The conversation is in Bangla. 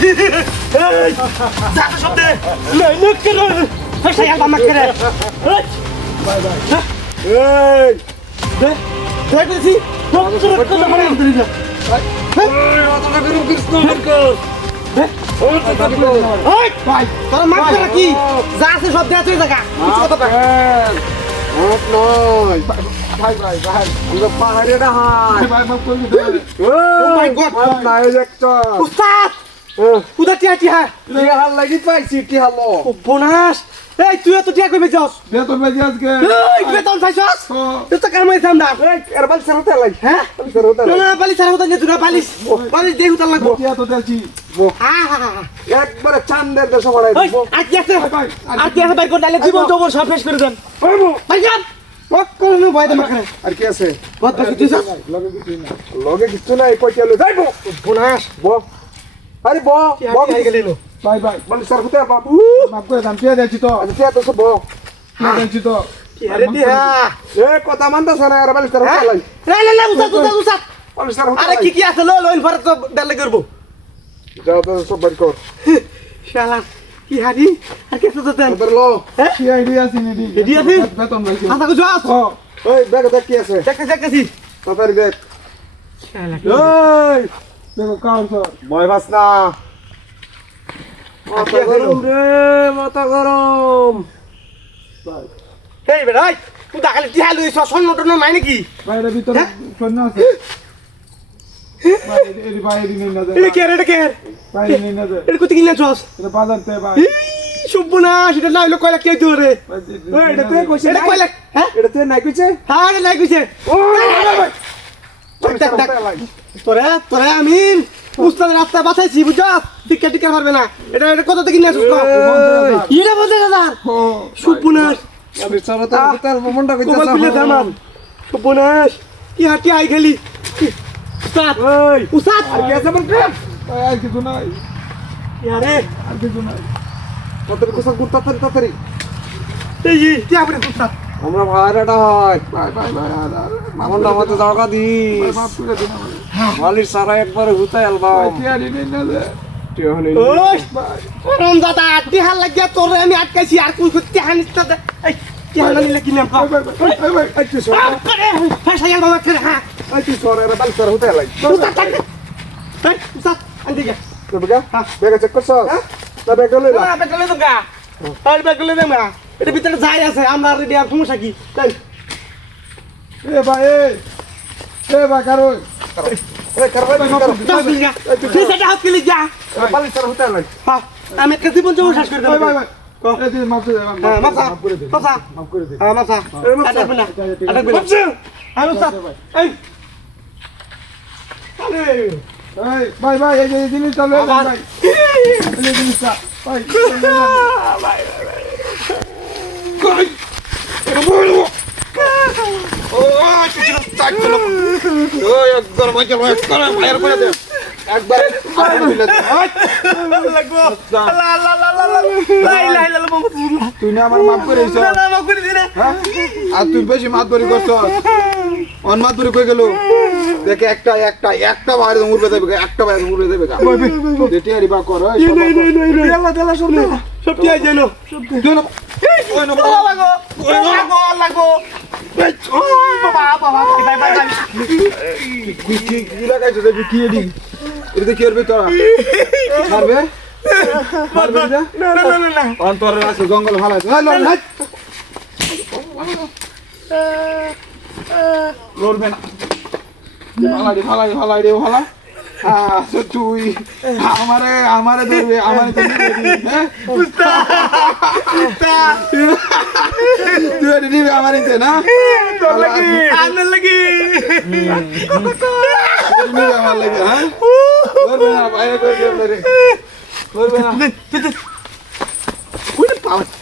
এই যা তো শব্দে লই লই করে ফেসাই আর বামাক করে এই বাই বাই এই দেখেছি তোর কথা মানে ধরে যা এই অতটা গরম কৃষ্ণ মার্কস এই ভাই তোর মাক করে কি যা আছে সব দেয়া তুই জায়গা কিছু কথা কয় মাপ নয় ভাই ভাই ভাই আমরা পাহাড়েটা হাই ভাই মাপ করে দে ও মাই গড নাই একটা উস্তাদ উদা টিয়া টিয়া টিয়া হাল লাগি পাইছি টিয়া হাল বোনাস এই তুই তো টিয়া কইবে যাস বেতন বাজি আজকে এই বেতন পাইছস তুই তো কামাই থাম না এই এরবাল সরতে লাই হ্যাঁ সরতে না না বালি ছাড়া হতা তুই বালিশ বালিশ দেই হতা লাগবো টিয়া তো দেছি একবারে চান্দের দেশে বাড়াই ওই আজকে আছে আজকে আছে ভাই কোন ডালে জীবন তো সব শেষ করে দেন ভাই যান ওক কোন ভয় দে মাখরে আর কি আছে বহুত বাকি তুই যাস লগে কিছু নাই কইতে লো যাইবো বোনাস ব আরে ব ব আই গেলিল বাই বাই বল সর হতে বাবু মাপ করে দাম টিয়া দেছি তো আচ্ছা টিয়া তো সব দেছি তো আরে টিয়া এ কথা মানতা সারা এরবাল সর হতে লাই লা লা উসা বল সর হতে আরে কি আছে লো লো ইনফার তো ডালে করব যাও তো সব বাড়ি কর শালা কি হারি আর কে তো দেন তোর লো হ্যাঁ কি আইডিয়া আছে নি এডি আছে বেতন ভাই আতা কো যাস ওই ব্যাগ দেখ কি আছে দেখতেছি তাড়াতাড়ি দেখ শালা এই দেখো কার স্যার ভয় পাস না মাথা গরম রে মাথা গরম এই বেড়াই তুই দাখালে টিয়া লইছ সন্ন টন্ন নাই নাকি বাইরে ভিতরে সৈন্য আছে বাইরে এর বাইরে নেই না এটা কে এটা কে বাইরে নেই না এটা কত কিনা চস এটা বাজার তে ভাই শুভ না সেটা না হইলো কয়লা কে ধরে এটা তে কইছে এটা কয়লা হ্যাঁ এটা তে নাই কইছে হ্যাঁ এটা নাই কইছে ও তোরে তোরে আমিন উস্তাদ রাস্তা বাঁচাইছি বুঝছস টিকা টিকা পারবে না এটা এটা কত থেকে নিয়ে আসছ এটা বলতে দাদা শুভ না আমি চলতে তার মনটা কইতাছ কোমল পিলে দামান শুভ না কি হাঁটি আই খেলি উস্তাদ ওই উস্তাদ আর কি আছে বলতে আর কিছু নাই আরে আর কিছু নাই তাড়াতাড়ি কোসা গুড় তাড়াতাড়ি এই কি আপনি উস্তাদ আমরা ভাড়াটা হয় বাই বাই বাই মামন আমাদের জায়গা দি মাফ করে দিন মালির সারা একবারে হুতাই অ্যালবাম টিয়ারি নেই না দে টিয়ারি ওই রম দাদা আড্ডি হাল লাগিয়া তোরে আমি আটকাইছি আর কই করতে হানিস্তা এই কি হাল নিলে কি নাম বাই বাই বাই আচ্ছা সর আরে ফাঁসা গেল বাবা করে হ্যাঁ আচ্ছা সর এর বাল সর হুতাই লাই উস্তাদ থাক এই উস্তাদ আন্দি গা তো বেগা বেগা চেক করছ না বেগা লই না বেকলে তো গা আর বেকলে দে না এটা ভিতরে যাই আছে আমরা রেডি আর সমস্যা কি তাই এ ভাই এ ভাই কারো এ কারবাই ভাই কারো দশ মিনিট যা তুই সেটা হাত কেলি যা বাল সর হুতাই লাই হ্যাঁ আমি একটা জীবন জমা শেষ করে দেব ভাই ভাই এ দিন মাফ করে দে হ্যাঁ মাফা করে দে মাফা মাফ করে দে হ্যাঁ মাফা আটাকবে না আটাকবে না হ্যাঁ উস্তাদ এই আরে এই ভাই ভাই এই যে জিনিসটা লই ভাই এই জিনিসটা ভাই ভাই ও কিছু স্টার্ট করো ও একবার মজা লয় করে ফায়ার করে দে একবার লাগবো লা লা লা লা লা লাই লাই লা মোহাম্মদ তুই না আমার মাফ করে দিছ না না মাফ করে দিনা আর তুই বেশি মাতবরি করছ অন মাতবরি কই গেল দেখে একটা বাইরে উড়বে দেবে একটা বাইরে উড়বে দেবে দেটি আরি বা কর দেলা দেলা সব সব কি আই জানো ওই না লাগো লাগো বাবা বাবা বাই বাই বাই কি লাগাইছো দেখি কি এডি এটা কি করবে তোরা মারবে মারবে না না না না অন্তর আছে জঙ্গল ভালো আছে হ্যালো হাই লড়বে না ভালাই রে ভালা তুই আমারে ধরবে হ্যাঁ তুই নিবে আমার ইতে না তোর লাগি আনন্দ লাগি নিবে আমার লাগে হ্যাঁ ধরবে না বাইরে করে ধরবে না ওই পাওয়া